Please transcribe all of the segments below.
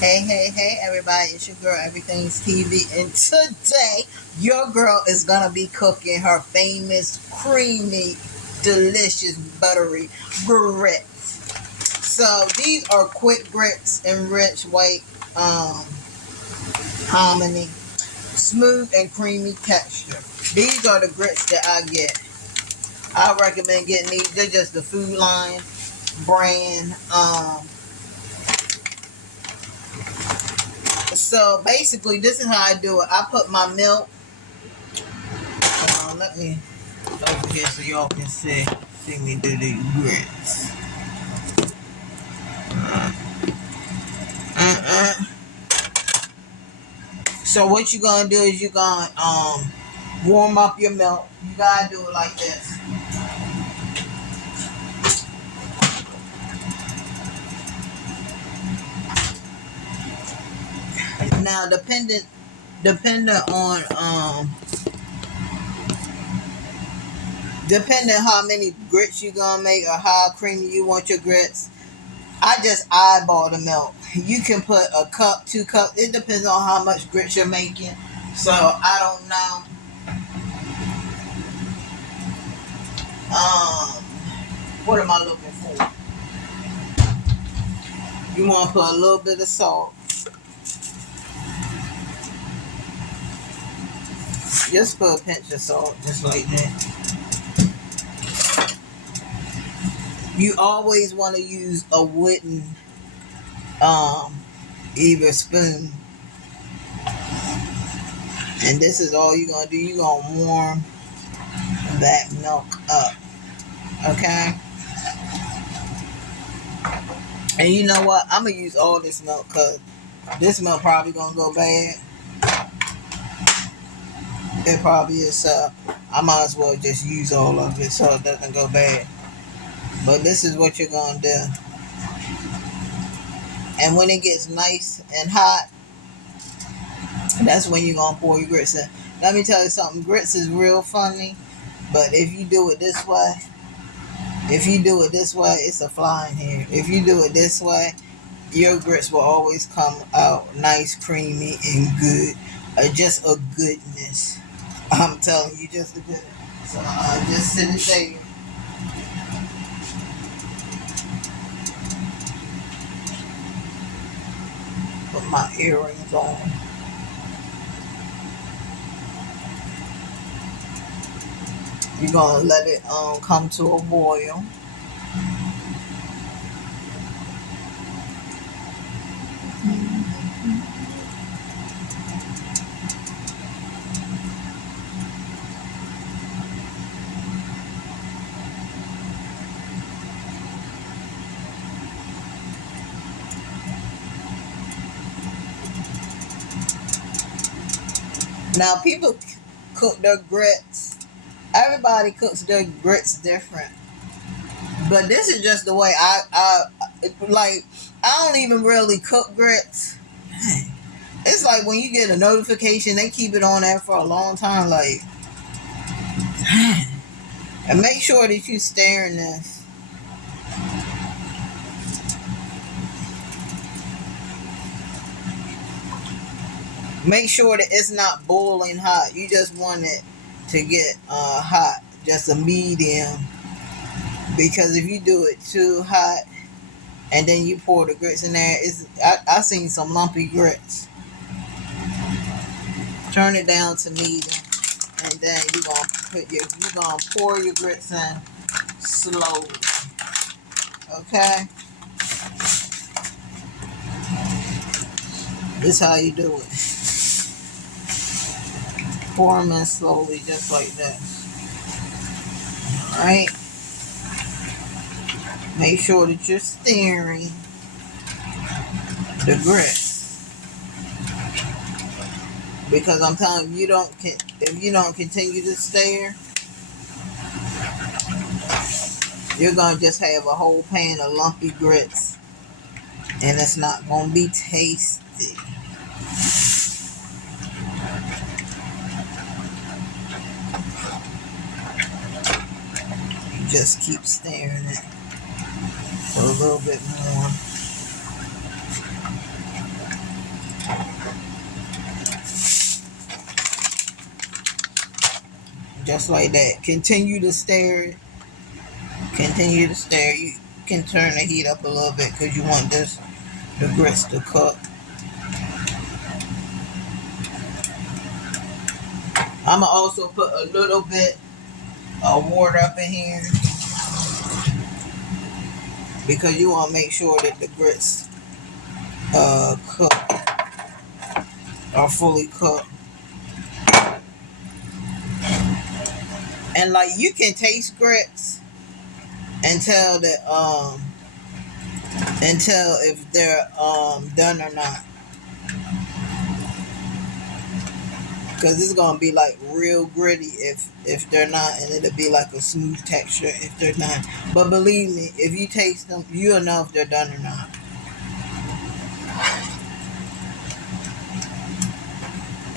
Hey, everybody, it's your girl, Everything's TV, and today, your girl is gonna be cooking her famous, creamy, delicious, buttery grits. So, these are quick grits, enriched white hominy, smooth and creamy texture. These are the grits that I get. I recommend getting these. They're just the Food Line brand. So basically, this is how I do it. I put my milk. Let me over here so y'all can see me do the grits. Uh-uh. So what you're gonna do is you're gonna warm up your milk. You gotta do it like this. Now, dependent on depending how many grits you're gonna make or how creamy you want your grits. I just eyeball the milk. You can put a cup, 2 cups. It depends on how much grits you're making. So I don't know. What am I looking for? You want to put a little bit of salt. Just put a pinch of salt, just like that. You always want to use a wooden, um, either spoon. And this is all you're gonna do. You're gonna warm that milk up, okay? And you know what? I'm gonna use all this milk because this milk probably gonna go bad. It probably is. So I might as well just use all of it so it doesn't go bad. But this is what you're gonna do. And when it gets nice and hot, that's when you're gonna pour your grits in. Let me tell you something. Grits is real funny, but if you do it this way, it's a flying here. If you do it this way, your grits will always come out nice, creamy, and good. Just a goodness. I'm telling you, just a good. So just sit it there. Put my earrings on. You're gonna let it come to a boil. Now people cook their grits. Everybody cooks their grits different. But this is just the way I like. I don't even really cook grits. It's like when you get a notification, they keep it on there for a long time. Like, and make sure that you stirring this. Make sure that it's not boiling hot. You just want it to get hot, just a medium. Because if you do it too hot and then you pour the grits in there, I seen some lumpy grits. Turn it down to medium, and then you're gonna pour your grits in slowly. Okay, this is how you do it. Pour them in slowly, just like that. All right. Make sure that you're stirring the grits, because I'm telling you, if you don't continue to stir, you're gonna just have a whole pan of lumpy grits, and it's not gonna be tasty. You just keep stirring it for a little bit more. just like that. Continue to stir it. Continue to stir. You can turn the heat up a little bit because you want the grits to cook. I'm gonna also put a little bit of water up in here because you want to make sure that the grits cook are fully cooked. And like you can taste grits and tell that and tell if they're done or not. Because it's gonna be like real gritty if they're not, and it'll be like a smooth texture if they're not. But believe me, if you taste them, you'll know if they're done or not.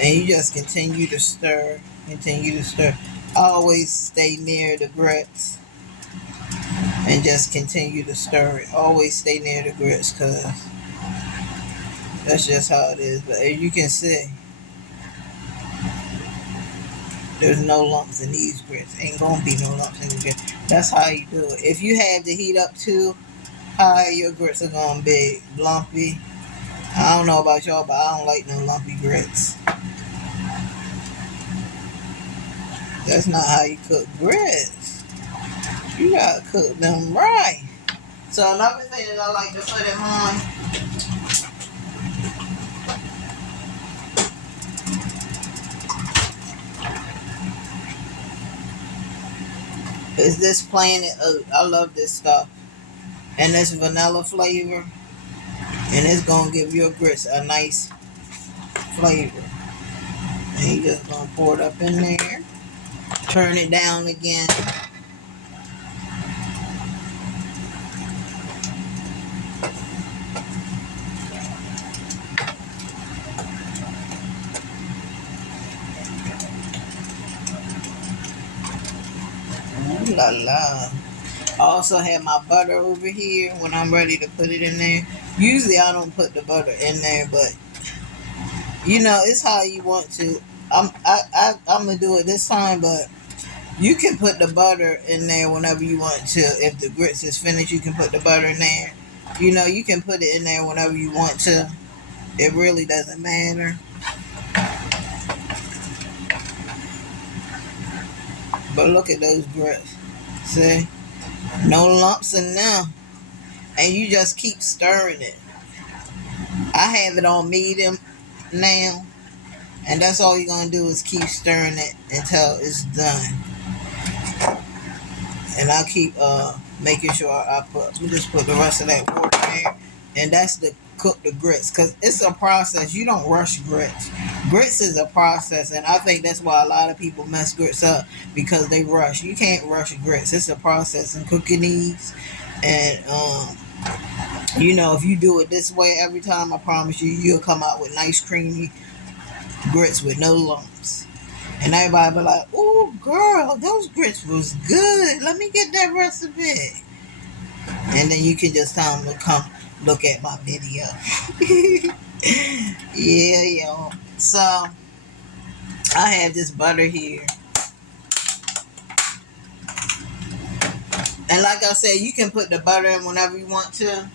And you just continue to stir, continue to stir. Always stay near the grits and just continue to stir it. Always stay near the grits because that's just how it is. But as you can see, there's no lumps in these grits. Ain't gonna be no lumps in the grits. That's how you do it. If you have the heat up too high, your grits are gonna be lumpy. I don't know about y'all, but I don't like no lumpy grits. That's not how you cook grits. You gotta cook them right. So another thing that I like to put in mine is this Planet Oat. I love this stuff. And this vanilla flavor. And it's gonna give your grits a nice flavor. And you just gonna pour it up in there. Turn it down again. Ooh la la. I also have my butter over here when I'm ready to put it in there. Usually I don't put the butter in there, but you know, it's how you want to. I'm gonna do it this time, but you can put the butter in there whenever you want to. If the grits is finished, you can put the butter in there. You know, you can put it in there whenever you want to. It really doesn't matter. But look at those grits. See? No lumps in there. And you just keep stirring it. I have it on medium now. And that's all you're going to do is keep stirring it until it's done. And I keep making sure we just put the rest of that water there. And that's to cook the grits. Because it's a process. You don't rush grits. Grits is a process. And I think that's why a lot of people mess grits up. Because they rush. You can't rush grits. It's a process in cooking these. And, you know, if you do it this way every time, I promise you, you'll come out with nice creamy grits with no lumps. And everybody be like, "Ooh, girl, those grits was good. Let me get that recipe." And then you can just tell them to come look at my video. Yeah, yo. So, I have this butter here. And like I said, you can put the butter in whenever you want to.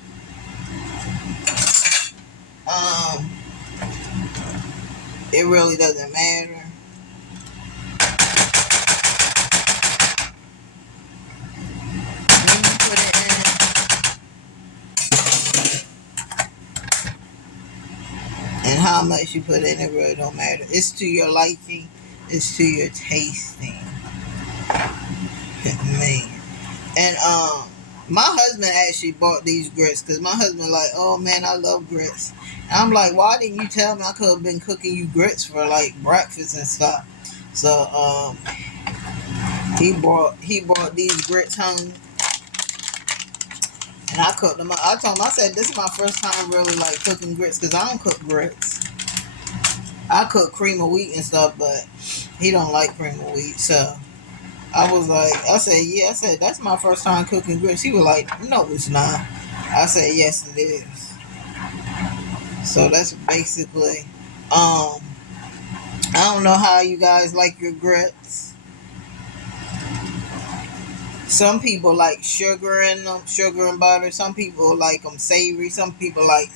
It really doesn't matter. When you put it in, and how much you put in, it really don't matter. It's to your liking. It's to your tasting. Man. And my husband actually bought these grits because my husband like, oh man, I love grits. And I'm like, why didn't you tell me? I could have been cooking you grits for like breakfast and stuff. So he brought these grits home, and I cooked them up. I told him, I said, this is my first time really like cooking grits because I don't cook grits. I cook cream of wheat and stuff, but he don't like cream of wheat, so. I was like, I said, yeah. I said, that's my first time cooking grits. He was like, no, it's not. I said, yes, it is. So that's basically, I don't know how you guys like your grits. Some people like sugar in them, sugar and butter. Some people like them savory. Some people like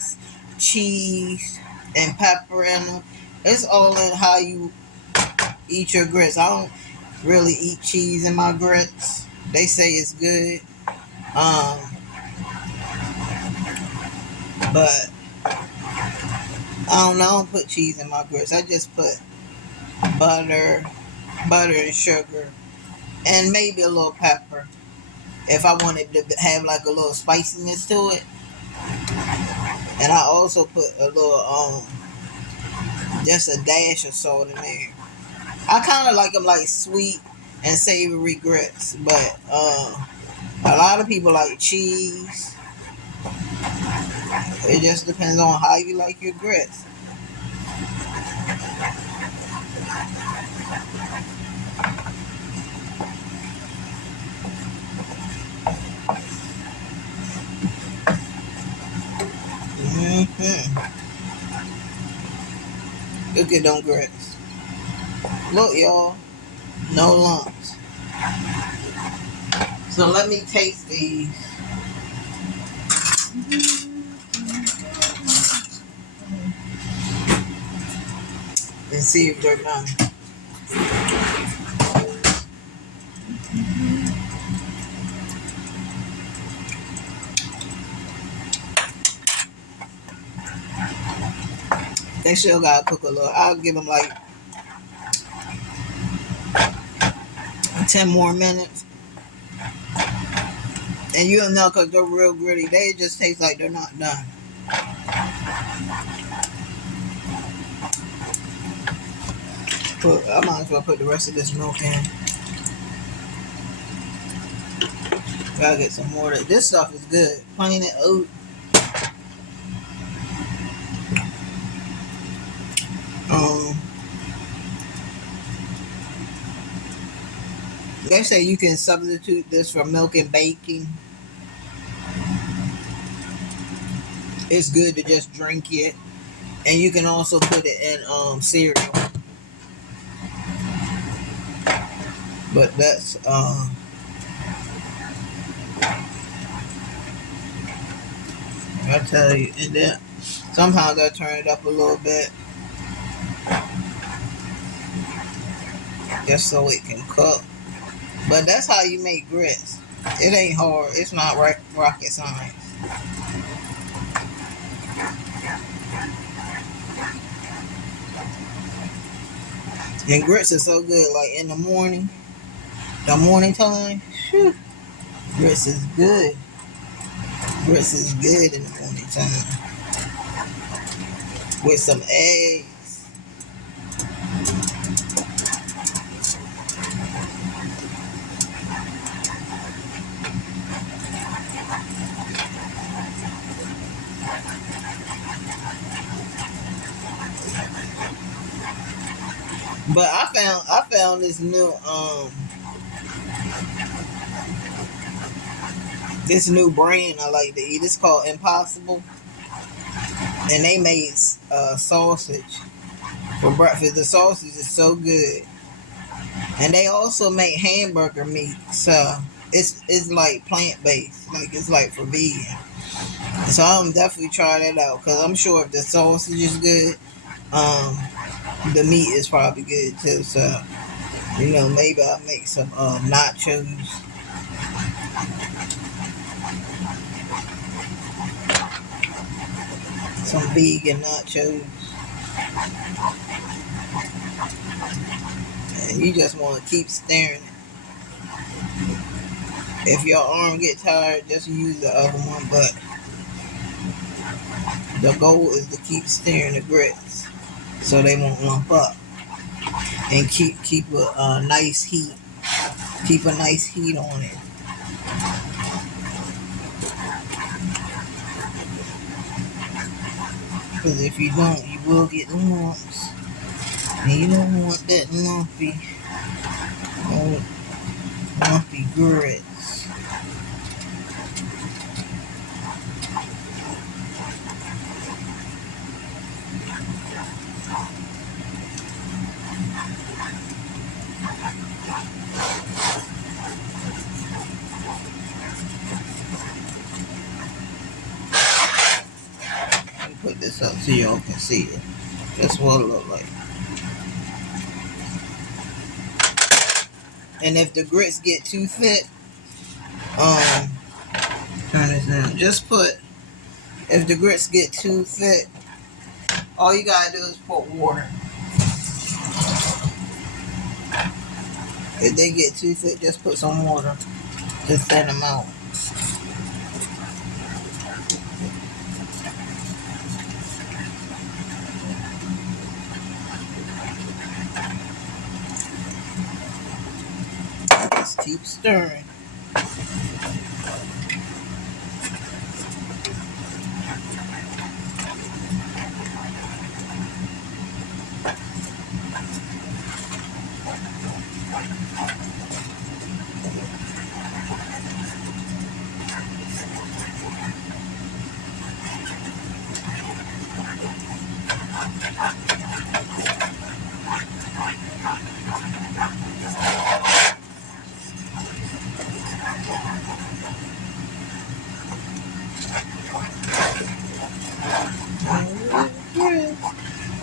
cheese and pepper in them. It's all in how you eat your grits. I don't really eat cheese in my grits. They say it's good. Um, but I don't know. I don't put cheese in my grits. I just put butter, butter and sugar, and maybe a little pepper. If I wanted to have like a little spiciness to it, and I also put a little just a dash of salt in there. I kind of like them like sweet and savory grits, but a lot of people like cheese. It just depends on how you like your grits. Mm-hmm. Look at them grits. Look, y'all, no lumps. So let me taste these and see if they're done. They still gotta cook a little. I'll give them like 10 more minutes. And you'll know because they're real gritty. They just taste like they're not done. I might as well put the rest of this milk in. Gotta get some more. This stuff is good. Plain and oat. Um, they say you can substitute this for milk and baking. It's good to just drink it, and you can also put it in cereal. But that's I tell you, and then sometimes I turn it up a little bit just so it can cook. But that's how you make grits. It ain't hard. It's not rocket science. And grits are so good. Like in the morning time, whew, grits is good. Grits is good in the morning time with some eggs. But I found this new brand I like to eat. It's called Impossible, and they made sausage for breakfast. The sausage is so good, and they also make hamburger meat. So it's like plant based, like it's like for vegan. So I'm definitely try that out because I'm sure if the sausage is good, um, the meat is probably good too. So maybe I'll make some nachos. Some vegan nachos. And you just want to keep stirring it. If your arm get tired, just use the other one. But the goal is to keep stirring the grits so they won't lump up. And keep a nice heat. Keep a nice heat on it. Because if you don't, you will get lumps. And you don't want that lumpy grits. this up so y'all can see it. That's what it look like. And if the grits get too thick, turn this down. Just put, if the grits get too thick, all you gotta do is put water. If they get too thick, just put some water to thin them out. Just keep stirring.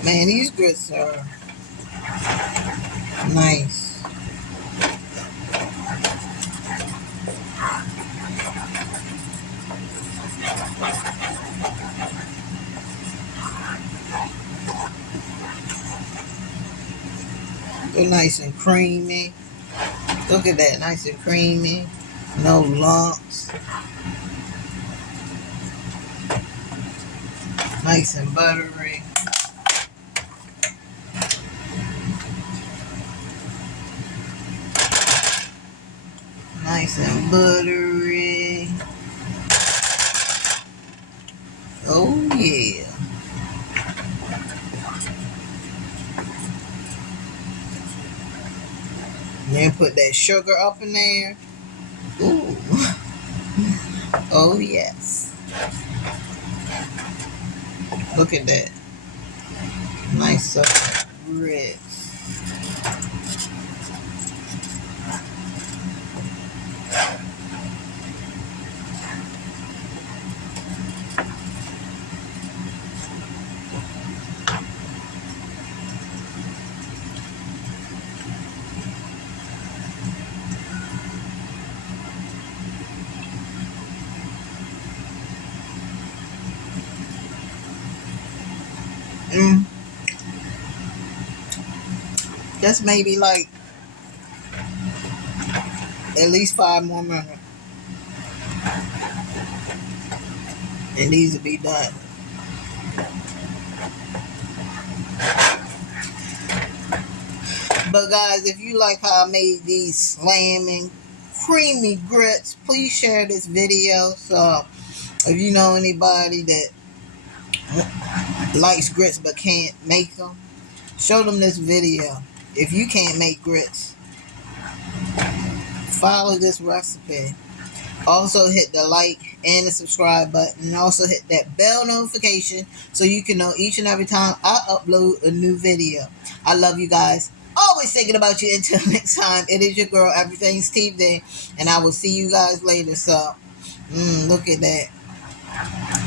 Man, these grits are nice. They're nice and creamy. Look at that, nice and creamy. No lumps. Nice and buttery. Nice and buttery. Oh yeah. Then put that sugar up in there. Ooh. Oh yes. Look at that. Nice grits. Just maybe like at least 5 more minutes. It needs to be done. But guys, if you like how I made these slamming creamy grits, please share this video. So if you know anybody that likes grits but can't make them, show them this video. If you can't make grits, follow this recipe. Also hit the like and the subscribe button, and also hit that bell notification so you can know each and every time I upload a new video. I love you guys. Always thinking about you. Until next time, it is your girl, Everything's TV, and I will see you guys later. So, look at that.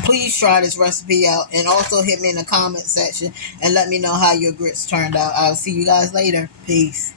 Please try this recipe out, and also hit me in the comment section and let me know how your grits turned out. I'll see you guys later. Peace.